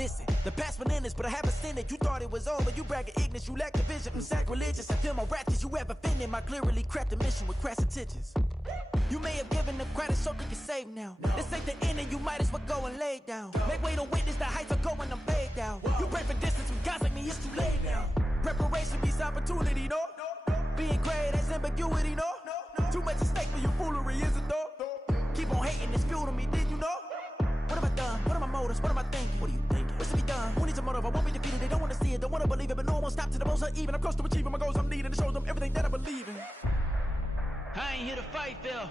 Listen, the past been in this, but I haven't seen it. You thought it was over, you bragging ignorance, you lack the vision. I'm sacrilegious, I feel my wrath as you ever offended. My clearly cracked the mission with crass intentions. You may have given them credit so they can save now. This ain't the end and you might as well go and lay down. Make way to witness the heights of going, I'm paid down. You pray for distance with guys like me, it's too late now. Preparation means opportunity, no? Being great has ambiguity, no? Too much at stake for your foolery, is it though? Keep on hating, it's fuel to me, did you know? What have I done? What are my motives? What am I thinking? What are you thinking? What should be done? Who needs a motive? I won't be defeated. They don't want to see it, don't want to believe it, but no one won't stop to the most even. I'm close to achieving my goals I'm needing to show them everything that I believe in. I ain't here to fight, Phil.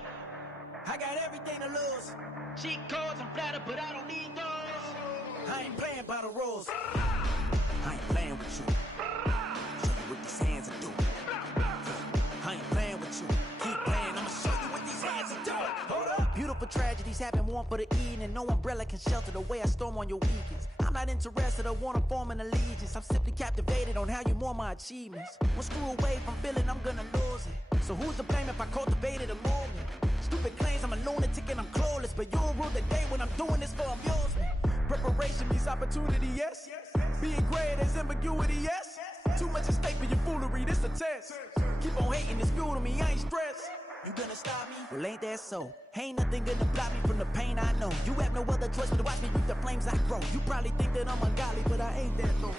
I got everything to lose. Cheat codes, I'm flattered, but I don't need those. I ain't playing by the rules. I ain't playing with you. Show you what these hands are doing. I ain't playing with you. Keep playing, I'ma show you what these hands are doing. Hold up. Beautiful tragedies happen, one for the eating, and no umbrella can shelter the way I storm on your weekends. I'm not interested, I wanna form an allegiance. I'm simply captivated on how you mourn my achievements. One screw away from feeling I'm gonna lose it. So who's to blame if I cultivated a movement? Stupid claims I'm a lunatic and I'm clueless, but you'll rule the day when I'm doing this for amusement. Preparation means opportunity, yes. Being great has ambiguity, yes. Too much at stake for your foolery, this a test. Keep on hating, it's fuel to me, I ain't stressed. You gonna stop me? Well, ain't that so? Ain't nothing gonna block me from the pain I know. You have no other choice but to watch me reap the flames I grow. You probably think that I'm ungodly, but I ain't that low.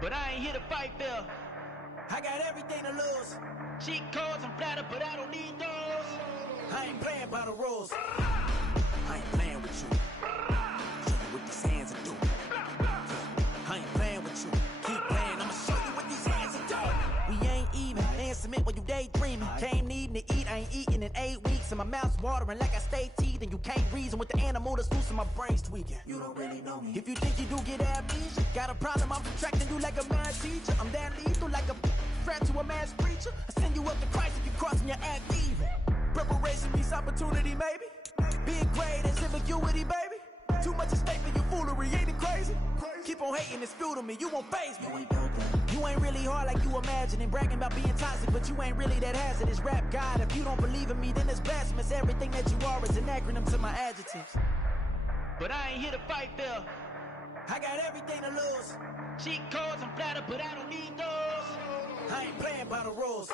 But I ain't here to fight, Phil. I got everything to lose. Cheat codes, I'm flattered, but I don't need those. I ain't playing by the rules. I ain't playing with you. Show you what these hands are doing. I ain't playing with you. Keep playing, I'ma show you what these hands are doing. We ain't even. Ain't submit when you daydreaming. Came needing to eat, I ain't eating in 8 weeks. And my mouth's watering like I stay teething. You can't reason with the animal that's loose and my brain's tweaking. You don't really know me. If you think you do get amnesia, got a problem, I'm subtracting you like a math teacher. I'm that lethal like a threat to a mass preacher. I send you up to Christ if you crossing your act even. Preparation means opportunity, maybe. Being great is ambiguity, baby. Too much at stake for your foolery, ain't it crazy? Keep on hating, it's fuel to me, you won't faze me. You ain't really hard like you imagine and bragging about being toxic, but you ain't really that hazardous. Rap God, if you don't believe in me, then it's blasphemous. Everything that you are is an acronym to my adjectives. But I ain't here to fight, Phil. I got everything to lose. Cheat codes, I'm flattered, but I don't need those. I ain't playing by the rules.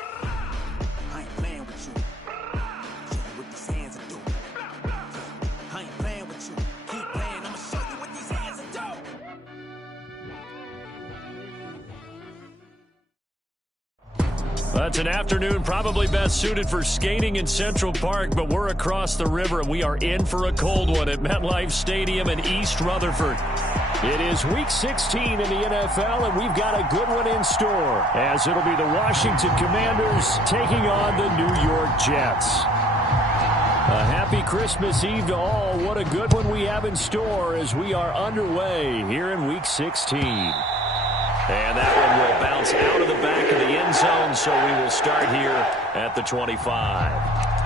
I ain't playing with you. Show you what these hands are doing. I ain't playing with you. Keep playing, I'ma show you what these hands are doing. That's an afternoon probably best suited for skating in Central Park, but we're across the river and we are in for a cold one at MetLife Stadium in East Rutherford. It is Week 16 in the NFL, and we've got a good one in store, as it'll be the Washington Commanders taking on the New York Jets. A happy Christmas Eve to all. What a good one we have in store as we are underway here in Week 16. And that one will bounce out of the back of the end zone, so we will start here at the 25.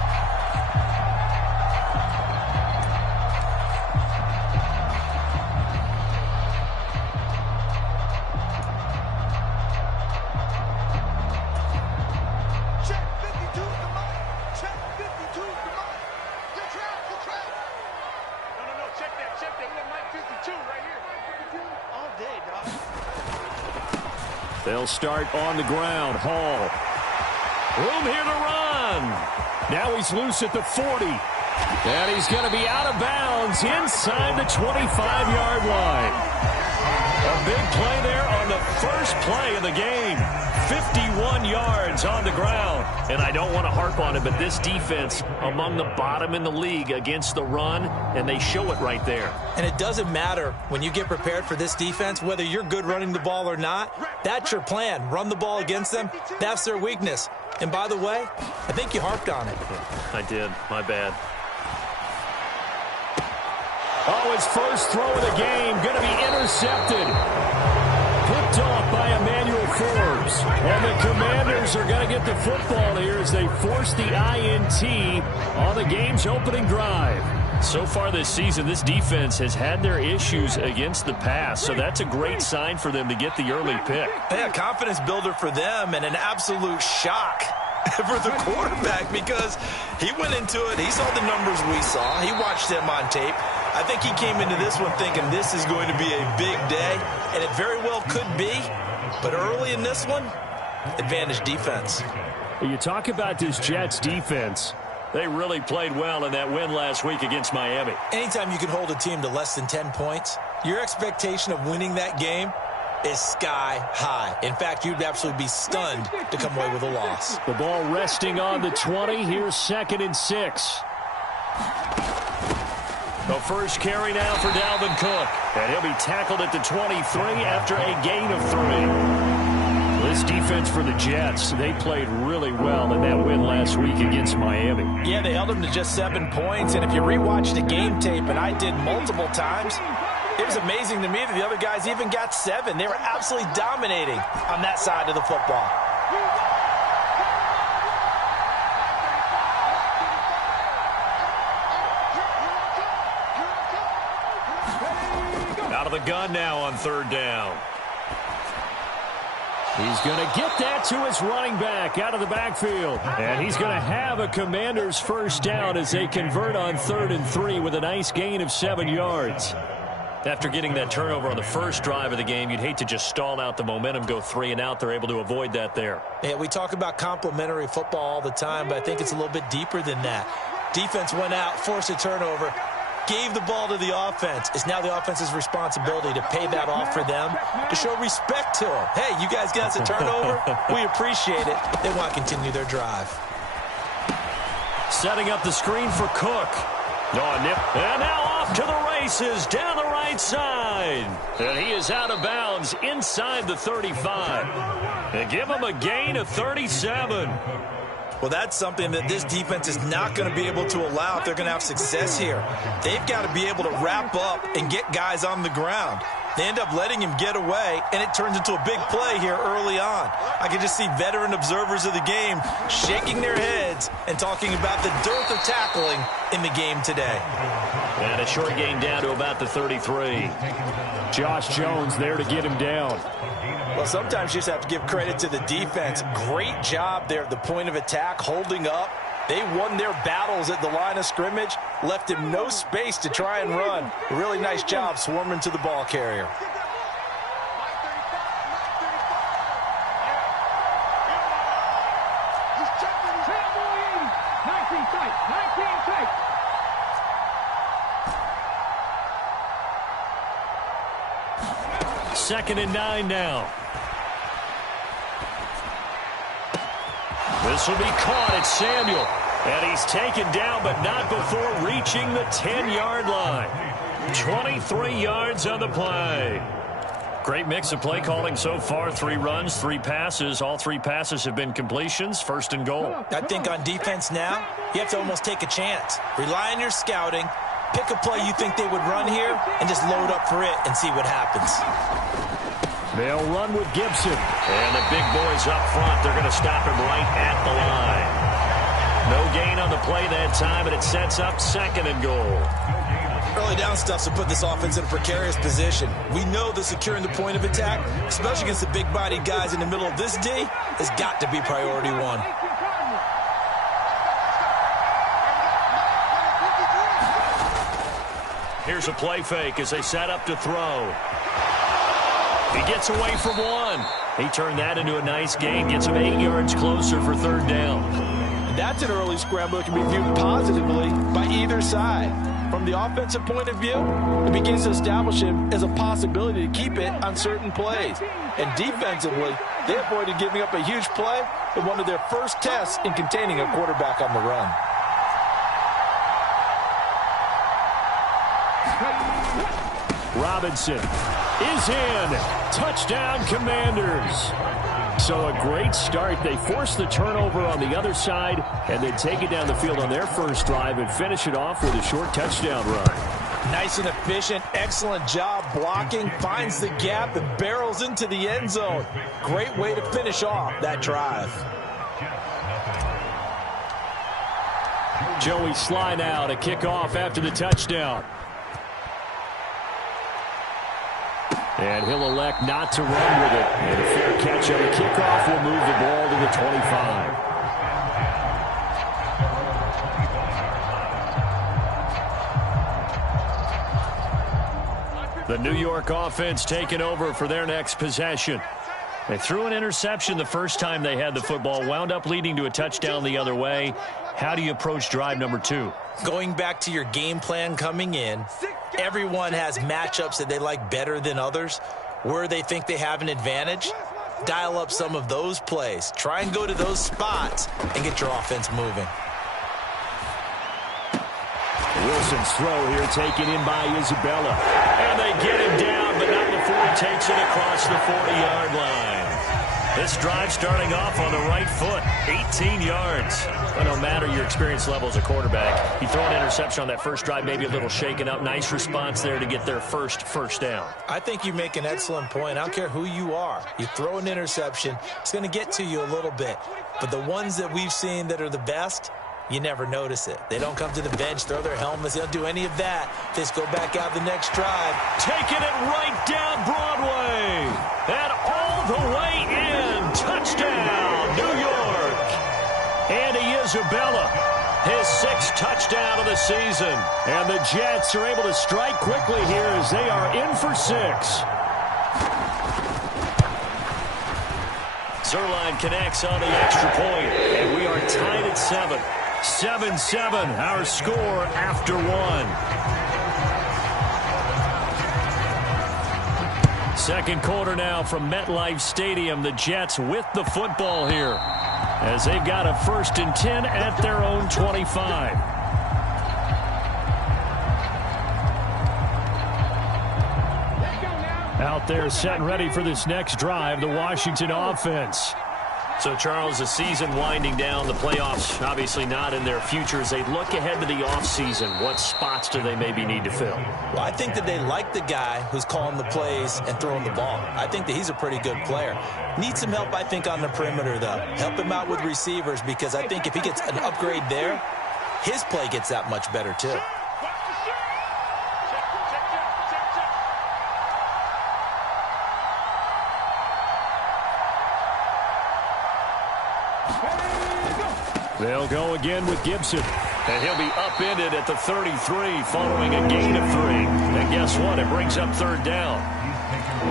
They'll start on the ground. Hall. Room here to run. Now he's loose at the 40. And he's going to be out of bounds inside the 25-yard line. A big play there on the first play of the game. 51 yards on the ground. And I don't want to harp on it, but this defense among the bottom in the league against the run, and they show it right there. And it doesn't matter when you get prepared for this defense, whether you're good running the ball or not, that's your plan. Run the ball against them. That's their weakness. And by the way, I think you harped on it. I did. My bad. Oh, his first throw of the game going to be intercepted. Picked off by Emmanuel Forbes. And the Commanders are going to get the football here as they force the INT on the game's opening drive. So far this season, this defense has had their issues against the pass, so that's a great sign for them to get the early pick. Yeah, confidence builder for them and an absolute shock for the quarterback because he went into it. He saw the numbers we saw. He watched them on tape. I think he came into this one thinking this is going to be a big day, and it very well could be. But early in this one, advantage defense. You talk about this Jets defense. They really played well in that win last week against Miami. Anytime you can hold a team to less than 10 points, your expectation of winning that game is sky high. In fact, you'd absolutely be stunned to come away with a loss. The ball resting on the 20. Here's 2nd and 6. The first carry now for Dalvin Cook. And he'll be tackled at the 23 after a gain of 3. This defense for the Jets, they played really well in that win last week against Miami. Yeah, they held them to just 7 points. And if you rewatch the game tape, and I did multiple times, it was amazing to me that the other guys even got 7. They were absolutely dominating on that side of the football. Out of the gun now on 3rd down. He's going to get that to his running back out of the backfield. And he's going to have a Commander's first down as they convert on 3rd and 3 with a nice gain of 7 yards. After getting that turnover on the first drive of the game, you'd hate to just stall out the momentum, go 3 and out. They're able to avoid that there. Yeah, we talk about complementary football all the time, but I think it's a little bit deeper than that. Defense went out, forced a turnover, gave the ball to the offense. It's now the offense's responsibility to pay that off for them, to show respect to them. Hey, you guys got us a turnover? We appreciate it. They want to continue their drive. Setting up the screen for Cook. And now off to the races down the right side. And he is out of bounds inside the 35. They give him a gain of 37. Well, that's something that this defense is not going to be able to allow if they're going to have success here. They've got to be able to wrap up and get guys on the ground. They end up letting him get away, and it turns into a big play here early on. I can just see veteran observers of the game shaking their heads and talking about the dearth of tackling in the game today. And a short gain down to about the 33. Josh Jones there to get him down. Well, sometimes you just have to give credit to the defense. Great job there at the point of attack, holding up. They won their battles at the line of scrimmage, left him no space to try and run. A really nice job swarming to the ball carrier. Second and 9 now. This will be caught at Samuel. And he's taken down, but not before reaching the 10-yard line. 23 yards on the play. Great mix of play calling so far. 3 runs, 3 passes. All 3 passes have been completions. 1st and goal. I think on defense now, you have to almost take a chance. Rely on your scouting. Pick a play you think they would run here and just load up for it and see what happens. They'll run with Gibson. And the big boys up front, they're going to stop him right at the line. No gain on the play that time, and it sets up 2nd and goal. Early down stuff to put this offense in a precarious position. We know that securing the point of attack, especially against the big-bodied guys in the middle of this D, has got to be priority 1. Here's a play fake as they set up to throw. He gets away from 1. He turned that into a nice gain, gets him 8 yards closer for 3rd down. That's an early scramble that can be viewed positively by either side. From the offensive point of view, it begins to establish him as a possibility to keep it on certain plays. And defensively, they avoided giving up a huge play in one of their first tests in containing a quarterback on the run. Robinson is in. Touchdown, Commanders. So a great start. They force the turnover on the other side and then take it down the field on their first drive and finish it off with a short touchdown run. Nice and efficient. Excellent job blocking. Finds the gap and barrels into the end zone. Great way to finish off that drive. Joey Sly now to kick off after the touchdown. And he'll elect not to run with it. And a fair catch on the kickoff will move the ball to the 25. The New York offense taking over for their next possession. They threw an interception the first time they had the football, wound up leading to a touchdown the other way. How do you approach drive number 2? Going back to your game plan coming in, everyone has matchups that they like better than others, where they think they have an advantage. Dial up some of those plays. Try and go to those spots and get your offense moving. Wilson's throw here taken in by Isabella. And they get him down, but not before he takes it across the 40-yard line. This drive starting off on the right foot, 18 yards. But no matter your experience level as a quarterback, you throw an interception on that first drive, maybe a little shaken up. Nice response there to get their first down. I think you make an excellent point. I don't care who you are. You throw an interception, it's going to get to you a little bit. But the ones that we've seen that are the best, you never notice it. They don't come to the bench, throw their helmets. They don't do any of that. They just go back out the next drive. Taking it right down Broadway. And all the way in. Touchdown, New York. Andy Isabella, his 6th touchdown of the season. And the Jets are able to strike quickly here as they are in for 6. Zerline connects on the extra point. And we are tied at 7. 7-7, our score after 1. Second quarter now from MetLife Stadium. The Jets with the football here as they've got a 1st and 10 at their own 25. Out there set and ready for this next drive, the Washington offense. So, Charles, the season winding down, the playoffs obviously not in their future. As they look ahead to the offseason, what spots do they maybe need to fill? Well, I think that they like the guy who's calling the plays and throwing the ball. I think that he's a pretty good player. Needs some help, I think, on the perimeter, though. Help him out with receivers, because I think if he gets an upgrade there, his play gets that much better, too. They'll go again with Gibson. And he'll be upended at the 33 following a gain of 3. And guess what? It brings up 3rd down.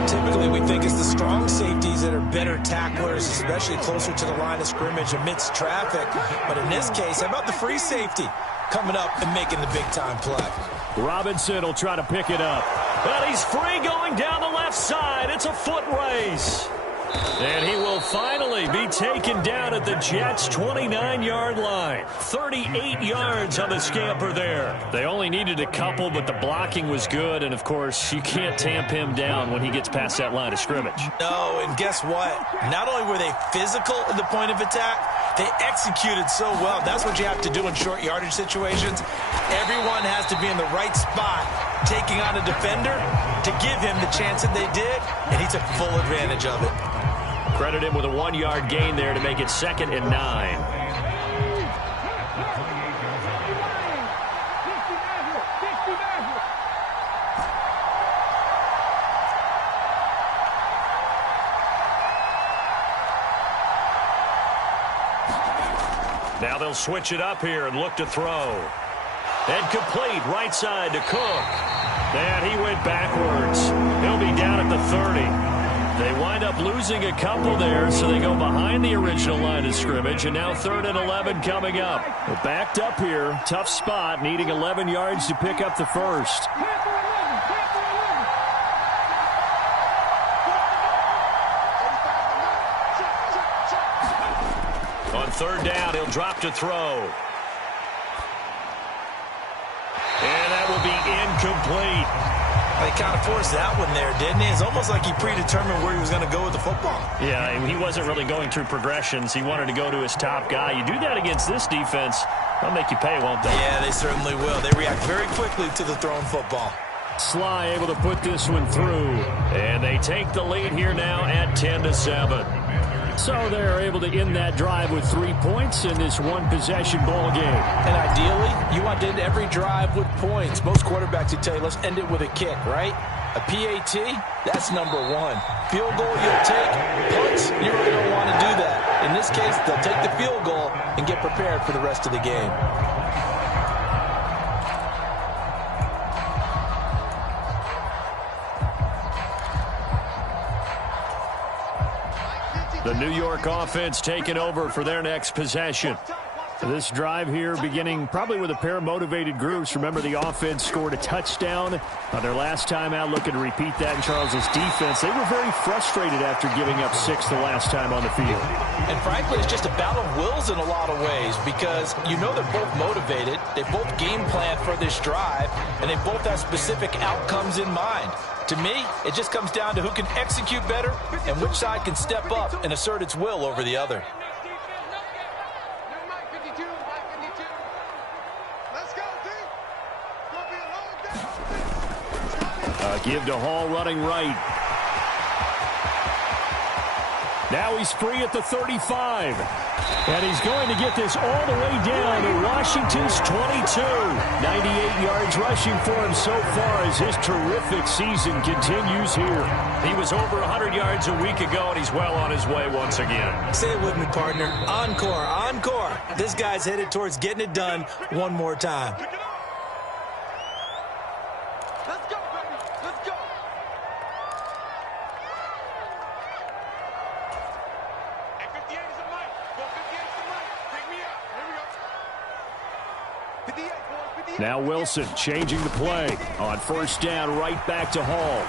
Typically, we think it's the strong safeties that are better tacklers, especially closer to the line of scrimmage amidst traffic. But in this case, how about the free safety coming up and making the big-time play? Robinson will try to pick it up. But he's free going down the left side. It's a foot race. And he will finally be taken down at the Jets' 29-yard line. 38 yards on the scamper there. They only needed a couple, but the blocking was good. And, of course, you can't tamp him down when he gets past that line of scrimmage. No, and guess what? Not only were they physical at the point of attack, they executed so well. That's what you have to do in short yardage situations. Everyone has to be in the right spot, taking on a defender to give him the chance that they did, and he took full advantage of it. Credit him with a 1-yard gain there to make it 2nd and 9. Now they'll switch it up here and look to throw. And complete right side to Cook. And he went backwards. He'll be down at the 30. They wind up losing a couple there, so they go behind the original line of scrimmage, and now 3rd and 11 coming up. They're backed up here, tough spot, needing 11 yards to pick up the 1st. On 3rd down, he'll drop to throw. And that will be incomplete. They kind of forced that one there, didn't he? It's almost like he predetermined where he was going to go with the football. Yeah, he wasn't really going through progressions. He wanted to go to his top guy. You do that against this defense, they'll make you pay, won't they? Yeah, they certainly will. They react very quickly to the thrown football. Sly able to put this one through. And they take the lead here now at 10-7. So they're able to end that drive with 3 points in this one-possession ball game. And ideally, you want to end every drive with points. Most quarterbacks would tell you, let's end it with a kick, right? A PAT, that's number 1. Field goal, you'll take. Punts, you really don't want to do that. In this case, they'll take the field goal and get prepared for the rest of the game. The New York offense taking over for their next possession. This drive here beginning probably with a pair of motivated groups. Remember, the offense scored a touchdown on their last time out, looking to repeat that in Charles's defense. They were very frustrated after giving up 6 the last time on the field. And frankly, it's just a battle of wills in a lot of ways because you know they're both motivated. They both game plan for this drive, and they both have specific outcomes in mind. To me, it just comes down to who can execute better and which side can step up and assert its will over the other. Give to Hall running right. Now he's free at the 35. And he's going to get this all the way down to Washington's 22. 98 yards rushing for him so far as his terrific season continues here. He was over 100 yards a week ago, and he's well on his way once again. Say it with me, partner. Encore, encore. This guy's headed towards getting it done one more time. Now Wilson changing the play on first down, right back to Hall.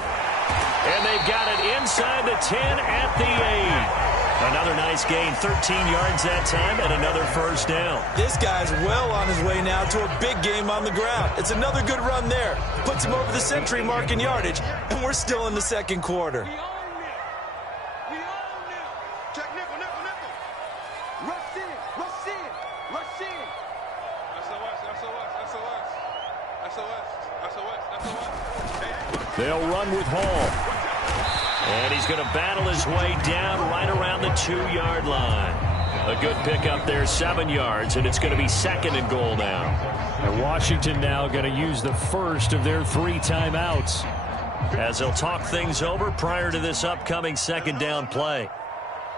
And they've got it inside the 10 at the 8. Another nice gain, 13 yards that time, and another first down. This guy's well on his way now to a big game on the ground. It's another good run there. Puts him over the century mark in yardage, and we're still in the second quarter. They'll run with Hall. And he's going to battle his way down right around the 2-yard line. A good pickup there, 7 yards, and it's going to be second and goal now. And Washington now going to use the first of their 3 timeouts as they'll talk things over prior to this upcoming second down play.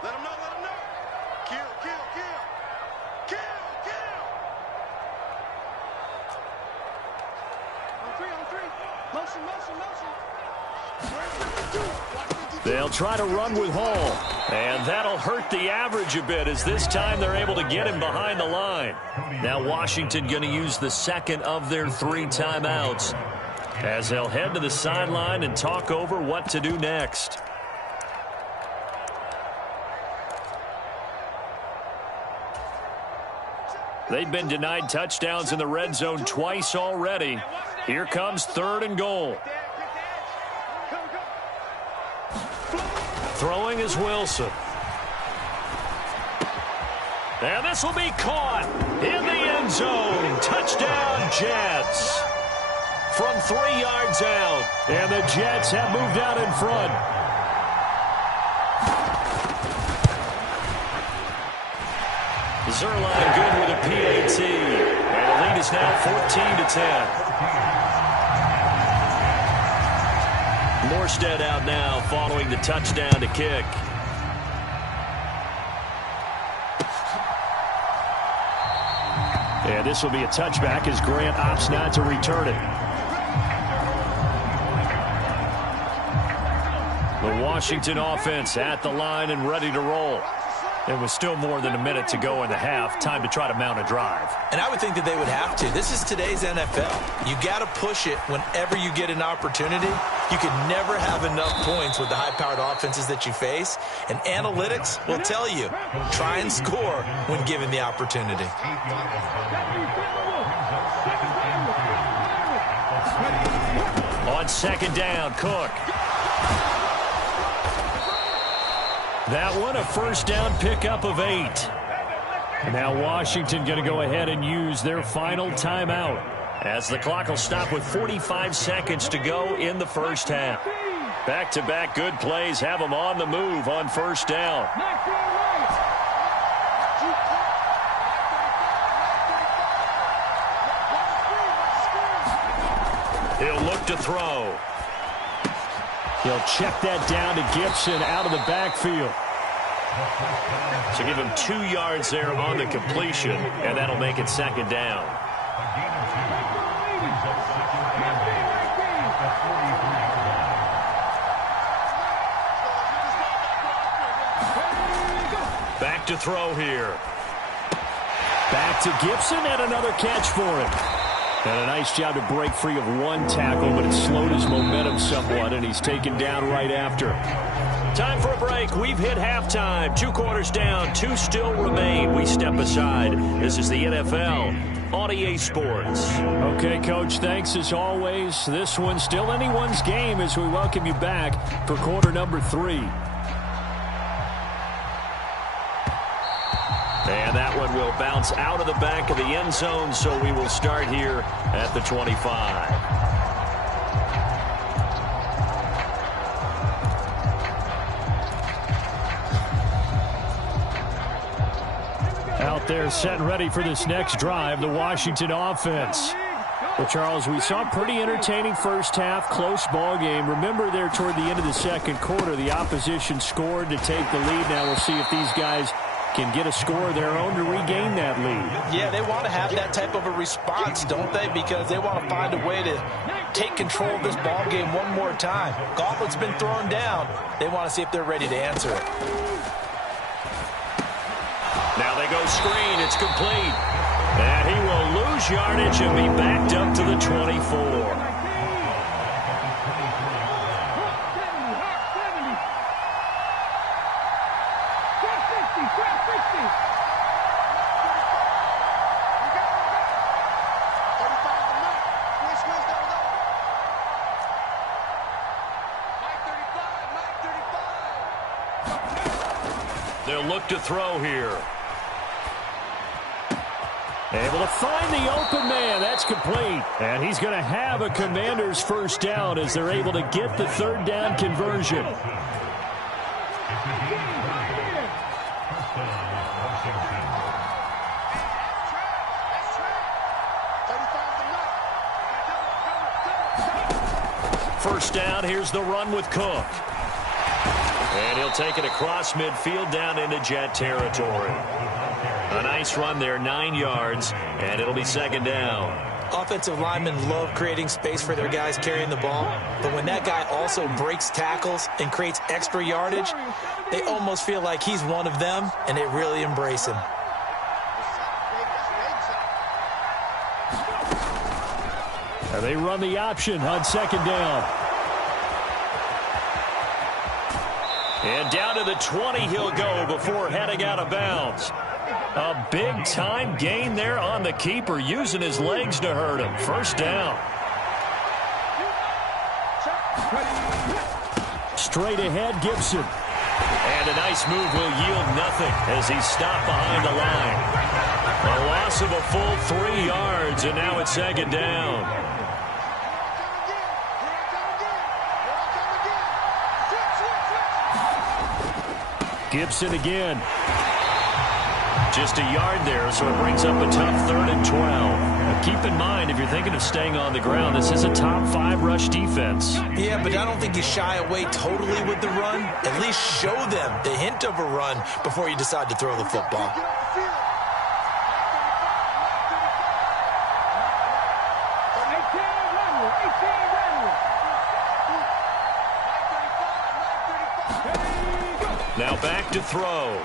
Let him know, let him know. Kill, kill, kill. Kill, kill. On 3. Motion, motion, motion. They'll try to run with Hall, and that'll hurt the average a bit as this time they're able to get him behind the line. Now Washington going to use the second of their 3 timeouts as they'll head to the sideline and talk over what to do next. They've been denied touchdowns in the red zone twice already. Here comes 3rd and goal. Throwing is Wilson. And this will be caught in the end zone. Touchdown, Jets. From 3 yards out. And the Jets have moved out in front. Zerline good with a PAT. And the lead is now 14-10. Morstead out now following the touchdown to kick. And this will be a touchback as Grant opts not to return it. The Washington offense at the line and ready to roll. It was still more than a minute to go in the half. Time to try to mount a drive. And I would think that they would have to. This is today's NFL. You got to push it whenever you get an opportunity. You can never have enough points with the high-powered offenses that you face. And analytics will tell you, try and score when given the opportunity. On second down, Cook. That one, a first down pickup of 8. Now Washington going to go ahead and use their final timeout as the clock will stop with 45 seconds to go in the first half. Back-to-back good plays have them on the move on first down. He'll look to throw. He'll check that down to Gibson out of the backfield. So give him 2 yards there on the completion, and that'll make it second down. Back to throw here. Back to Gibson, and another catch for him. And a nice job to break free of one tackle, but it slowed his momentum somewhat, and he's taken down right after. Time for a break. We've hit halftime. 2 quarters down, 2 still remain. We step aside. This is the NFL on EA Sports. Okay, Coach, thanks as always. This one's still anyone's game as we welcome you back for quarter number 3. And that one will bounce out of the back of the end zone, so we will start here at the 25. Out there set and ready for this next drive, the Washington offense. Well, Charles, we saw a pretty entertaining first half, close ball game. Remember there toward the end of the second quarter, the opposition scored to take the lead. Now we'll see if these guys can get a score of their own to regain that lead. Yeah, they want to have that type of a response, don't they? Because they want to find a way to take control of this ball game one more time. Gauntlet's been thrown down. They want to see if they're ready to answer it. Now they go screen. It's complete. And he will lose yardage and be backed up to the 24. They'll look to throw here. Able to find the open man. That's complete. And he's going to have a Commander's first down as they're able to get the third down conversion. First down, here's the run with Cook. And he'll take it across midfield down into Jet territory. A nice run there, 9 yards, and it'll be second down. Offensive linemen love creating space for their guys carrying the ball, but when that guy also breaks tackles and creates extra yardage, they almost feel like he's one of them, and they really embrace him. And they run the option on second down. And down to the 20 he'll go before heading out of bounds. A big-time gain there on the keeper, using his legs to hurt him. First down. Straight ahead, Gibson. And a nice move will yield nothing as he's stopped behind the line. A loss of a full 3 yards, and now it's second down. Gibson again. Just a yard there, so it brings up a tough 3rd and 12. Now keep in mind, if you're thinking of staying on the ground, this is a top 5 rush defense. Yeah, but I don't think you shy away totally with the run. At least show them the hint of a run before you decide to throw the football. Now back to throw.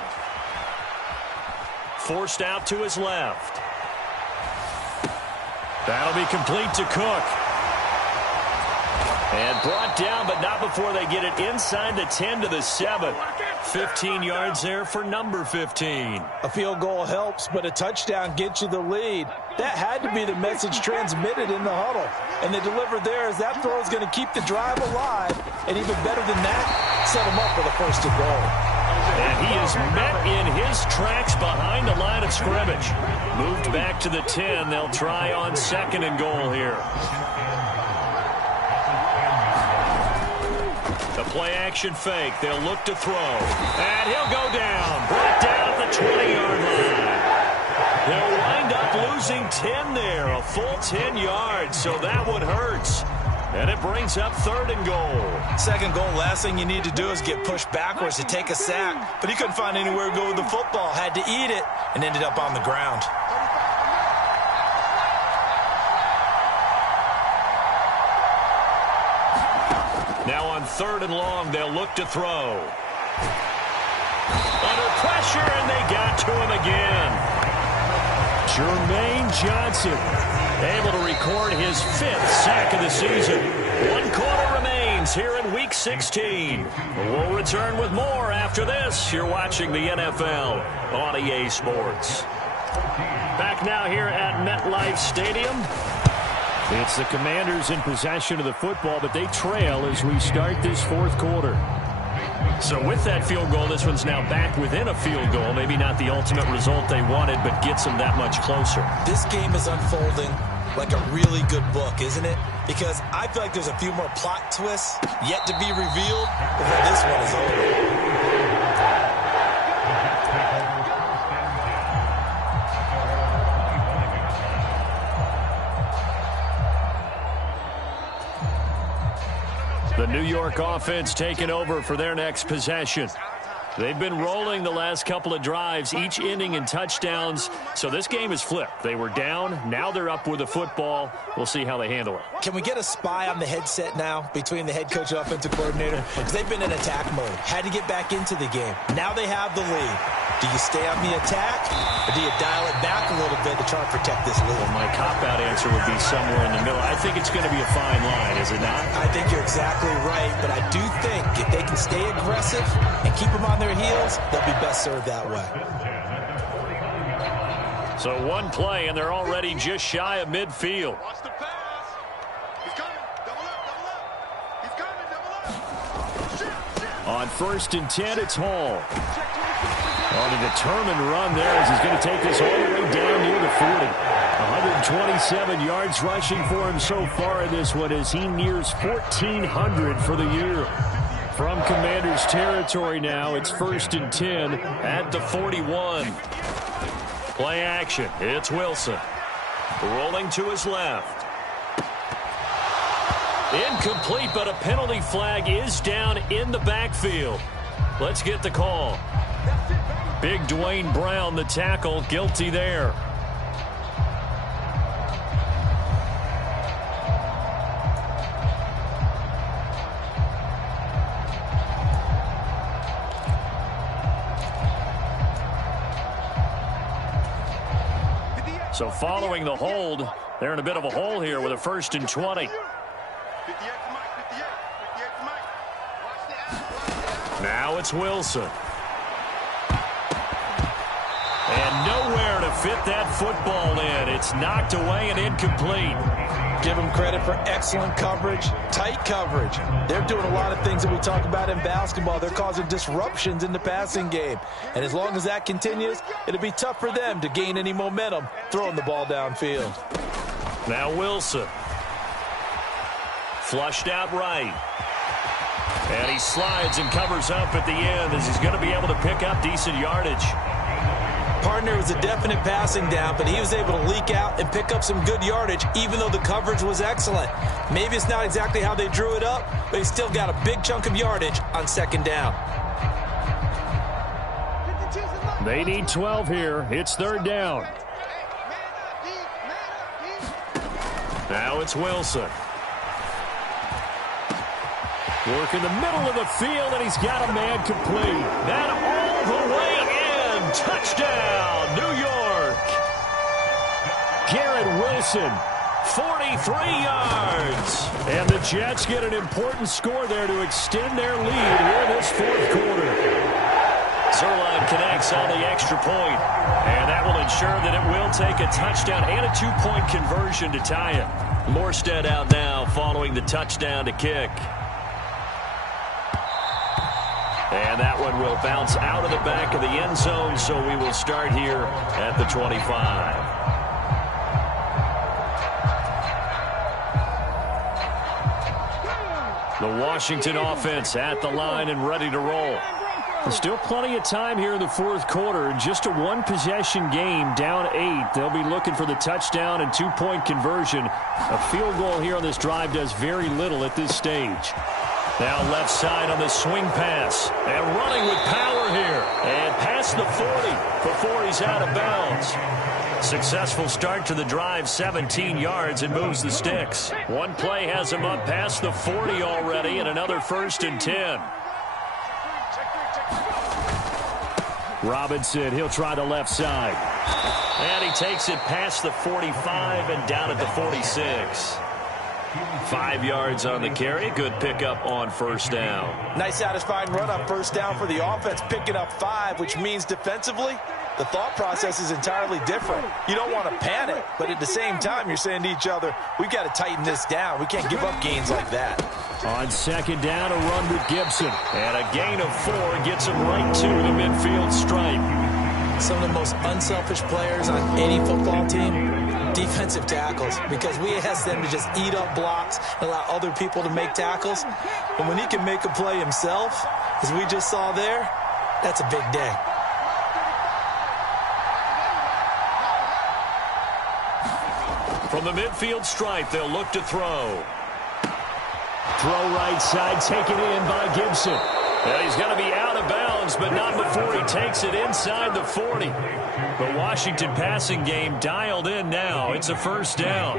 Forced out to his left. That'll be complete to Cook. And brought down, but not before they get it inside the 10 to the 7. 15 yards there for number 15. A field goal helps, but a touchdown gets you the lead. That had to be the message transmitted in the huddle. And they delivered there as that throw is going to keep the drive alive. And even better than that, set them up for the first and goal. And he is met in his tracks behind the line of scrimmage. Moved back to the 10. They'll try on second and goal here. The play-action fake. They'll look to throw. And he'll go down. Brought down at the 20-yard line. They'll wind up losing 10 there. A full 10 yards, so that one hurts. And it brings up 3rd and goal. Second goal, last thing you need to do is get pushed backwards to take a sack. But he couldn't find anywhere to go with the football. Had to eat it and ended up on the ground. Now on 3rd and long, they'll look to throw. Under pressure, and they got to him again. Jermaine Johnson able to record his 5th sack of the season. 1 quarter remains here in Week 16. We'll return with more after this. You're watching the NFL on EA Sports. Back now here at MetLife Stadium. It's the Commanders in possession of the football, but they trail as we start this 4th quarter. So with that field goal, this one's now back within a field goal. Maybe not the ultimate result they wanted, but gets them that much closer. This game is unfolding like a really good book, isn't it? Because I feel like there's a few more plot twists yet to be revealed before this one is over. The New York offense taking over for their next possession. They've been rolling the last couple of drives, each ending in touchdowns. So this game is flipped. They were down. Now they're up with the football. We'll see how they handle it. Can we get a spy on the headset now between the head coach and offensive coordinator? Because they've been in attack mode. Had to get back into the game. Now they have the lead. Do you stay on the attack, or do you dial it back a little bit to try and protect this lead? My cop-out answer would be somewhere in the middle. I think it's going to be a fine line, is it not? I think you're exactly right, but I do think if they can stay aggressive and keep them on their heels, they'll be best served that way. So one play, and they're already just shy of midfield. Watch the pass. He's coming. Double up, double up. He's coming, double up. Shit. On 1st and 10, it's Hall. On a determined run there as he's going to take this all the way down near the 40. 127 yards rushing for him so far in this one as he nears 1,400 for the year. From Commanders territory now, it's 1st and 10 at the 41. Play action. It's Wilson. Rolling to his left. Incomplete, but a penalty flag is down in the backfield. Let's get the call. Big Dwayne Brown, the tackle, guilty there. So following the hold, they're in a bit of a hole here with a 1st and 20. Now it's Wilson. And nowhere to fit that football in. It's knocked away and incomplete. Give them credit for excellent coverage, tight coverage. They're doing a lot of things that we talk about in basketball. They're causing disruptions in the passing game. And as long as that continues, it'll be tough for them to gain any momentum throwing the ball downfield. Now Wilson. Flushed out right. And he slides and covers up at the end as he's going to be able to pick up decent yardage. Partner was a definite passing down, but he was able to leak out and pick up some good yardage, even though the coverage was excellent. Maybe it's not exactly how they drew it up, but he still got a big chunk of yardage on 2nd down. They need 12 here. It's 3rd down. Now it's Wilson. Work in the middle of the field, and he's got a man complete. That all the way in. Touchdown, New York. Garrett Wilson, 43 yards. And the Jets get an important score there to extend their lead here this 4th quarter. Zerline connects on the extra point, and that will ensure that it will take a touchdown and a 2-point conversion to tie it. Morstead out now following the touchdown to kick. And that one will bounce out of the back of the end zone, so we will start here at the 25. The Washington offense at the line and ready to roll. There's still plenty of time here in the 4th quarter. Just a 1-possession game, down 8. They'll be looking for the touchdown and 2-point conversion. A field goal here on this drive does very little at this stage. Now left side on the swing pass. And running with power here. And past the 40 before he's out of bounds. Successful start to the drive, 17 yards, and moves the sticks. One play has him up past the 40 already, and another 1st and 10. Robinson, he'll try the left side. And he takes it past the 45 and down at the 46. 5 yards on the carry. Good pickup on first down. Nice satisfying run on first down for the offense, picking up 5, which means defensively, the thought process is entirely different. You don't want to panic, but at the same time, you're saying to each other, we've got to tighten this down. We can't give up gains like that. On second down, a run with Gibson. And a gain of 4 gets him right to the midfield stripe. Some of the most unselfish players on any football team, defensive tackles, because we ask them to just eat up blocks and allow other people to make tackles. But when he can make a play himself, as we just saw there, that's a big day. From the midfield stripe, they'll look to throw. Throw right side, taken in by Gibson. And he's going to be out of bounds, but not before he takes it inside the 40. The Washington passing game dialed in now. It's a first down.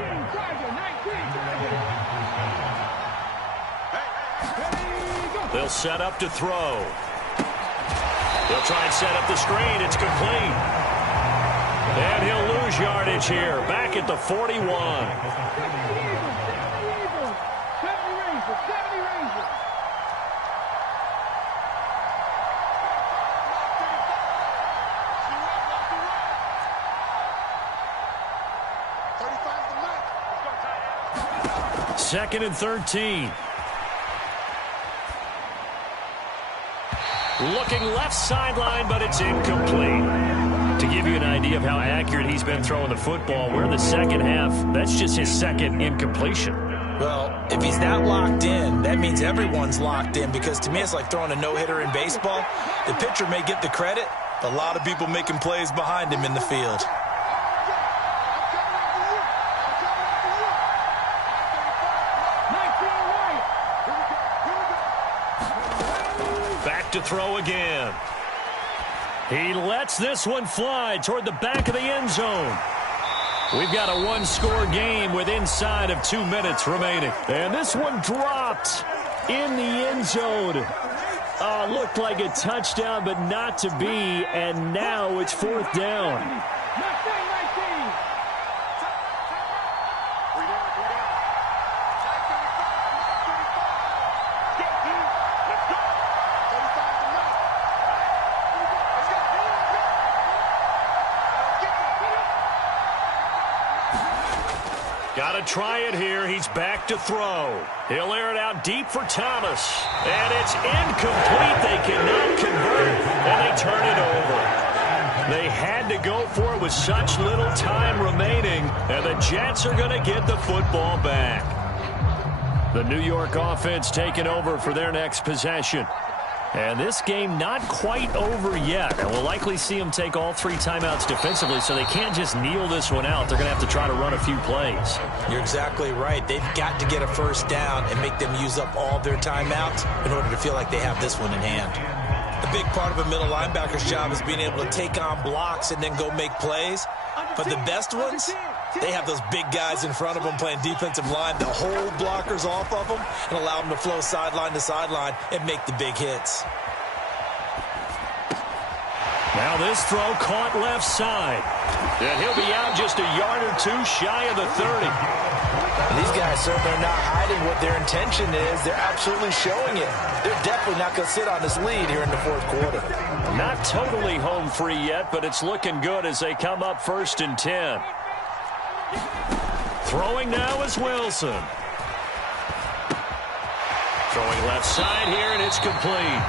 They'll set up to throw. They'll try and set up the screen. It's complete. And he'll lose yardage here, back at the 41. Second and 13. Looking left sideline, but it's incomplete. To give you an idea of how accurate he's been throwing the football, we're in the second half. That's just his second incompletion. Well, if he's not locked in, that means everyone's locked in, because to me it's like throwing a no-hitter in baseball. The pitcher may get the credit, but a lot of people making plays behind him in the field. To throw again. He lets this one fly toward the back of the end zone. We've got a one-score game with inside of 2 minutes remaining. And this one dropped in the end zone. Looked like a touchdown, but not to be. And now it's fourth down. Got to try it here. He's back to throw. He'll air it out deep for Thomas. And it's incomplete. They cannot convert, and they turn it over. They had to go for it with such little time remaining, and the Jets are going to get the football back. The New York offense taking over for their next possession. And this game not quite over yet. And we'll likely see them take all 3 timeouts defensively, so they can't just kneel this one out. They're going to have to try to run a few plays. You're exactly right. They've got to get a first down and make them use up all their timeouts in order to feel like they have this one in hand. A big part of a middle linebacker's job is being able to take on blocks and then go make plays. But the best ones, they have those big guys in front of them playing defensive line that hold blockers off of them and allow them to flow sideline to sideline and make the big hits. Now this throw caught left side. And he'll be out just a yard or 2 shy of the 30. And these guys certainly are not hiding what their intention is. They're absolutely showing it. They're definitely not going to sit on this lead here in the fourth quarter. Not totally home free yet, but it's looking good as they come up 1st and 10. Throwing now is Wilson. Throwing left side here, and it's complete.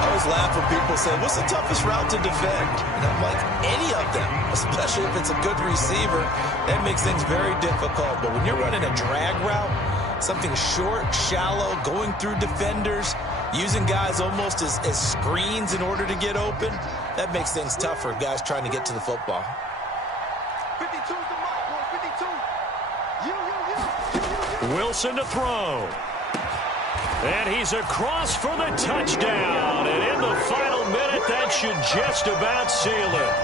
I always laugh when people say, what's the toughest route to defend? And I'm like, any of them, especially if it's a good receiver. That makes things very difficult. But when you're running a drag route, something short, shallow, going through defenders, using guys almost as screens in order to get open, that makes things tough for guys trying to get to the football. 52's the mark, boy. 52. Wilson to throw. And he's across for the touchdown. And in the final minute, that should just about seal it.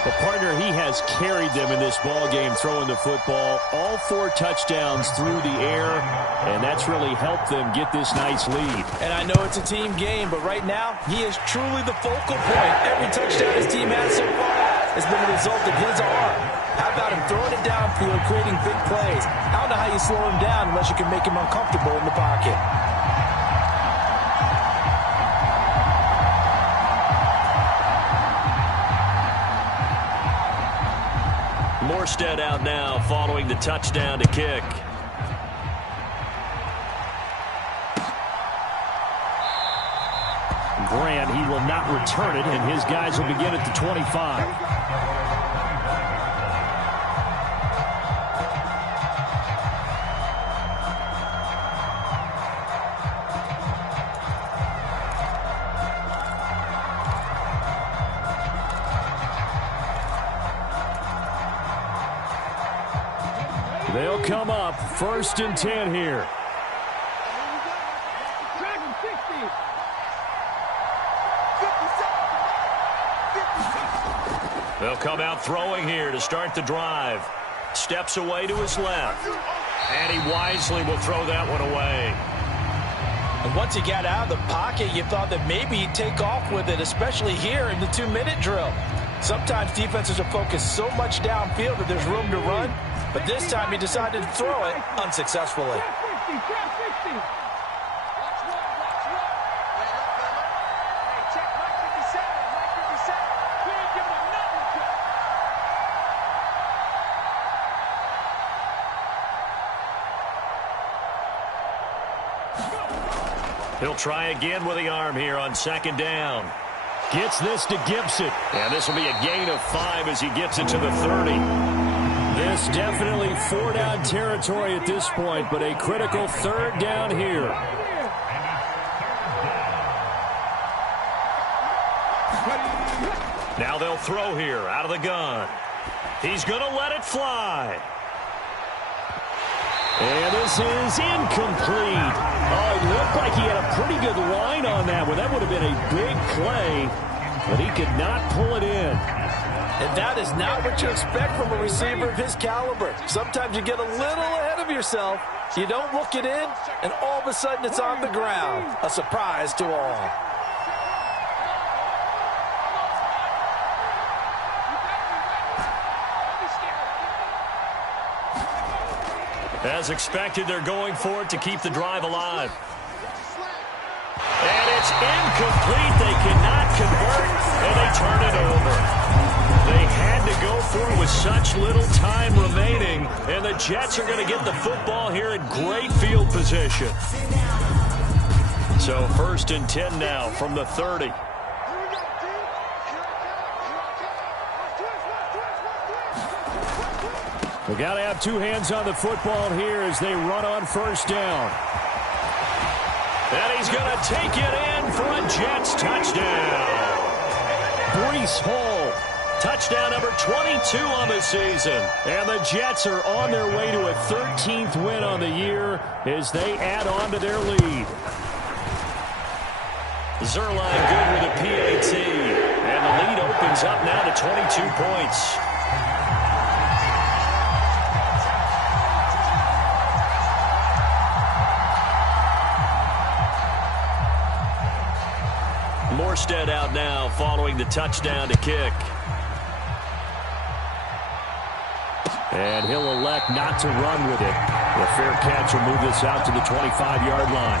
Well, partner, he has carried them in this ball game throwing the football. All 4 touchdowns through the air, and that's really helped them get this nice lead. And I know it's a team game, but right now, he is truly the focal point. Every touchdown his team has so far has been a result of his arm. How about him throwing it downfield, creating big plays? I don't know how you slow him down unless you can make him uncomfortable in the pocket. Morstead out now following the touchdown to kick. Grant, he will not return it, and his guys will begin at the 25. They'll come up 1st and 10 here. They'll come out throwing here to start the drive. Steps away to his left. And he wisely will throw that one away. And once he got out of the pocket, you thought that maybe he'd take off with it, especially here in the 2-minute drill. Sometimes defenses are focused so much downfield that there's room to run. But this time he decided to throw it unsuccessfully. He'll try again with the arm here on 2nd down. Gets this to Gibson. And this will be a gain of 5 as he gets it to the 30. This definitely 4-down territory at this point, but a critical 3rd down here. Now they'll throw here out of the gun. He's going to let it fly. And this is incomplete. Oh, it looked like he had a pretty good line on that one. That would have been a big play, but he could not pull it in. And that is not what you expect from a receiver of his caliber. Sometimes you get a little ahead of yourself. You don't look it in, and all of a sudden it's on the ground. A surprise to all. As expected, they're going for it to keep the drive alive. And it's incomplete. They cannot convert, and they turn it over. They had to go for it with such little time remaining, and the Jets are going to get the football here in great field position. So 1st and 10 now from the 30. We got to have 2 hands on the football here as they run on 1st down. And he's going to take it in for a Jets touchdown. Breece Hall, touchdown number 22 on the season. And the Jets are on their way to a 13th win on the year as they add on to their lead. Zerline good with a PAT. And the lead opens up now to 22 points. Morstead out now following the touchdown to kick. And he'll elect not to run with it. The fair catch will move this out to the 25-yard line.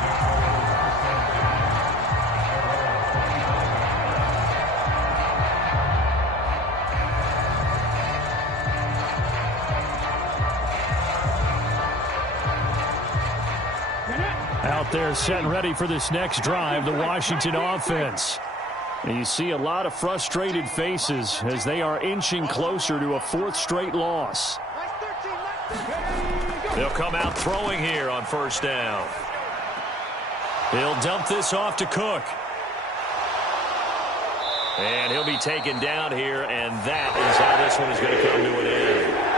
Out there set and ready for this next drive, the Washington offense. And you see a lot of frustrated faces as they are inching closer to a 4th straight loss. They'll come out throwing here on 1st down. He'll dump this off to Cook. And he'll be taken down here, and that is how this one is going to come to an end.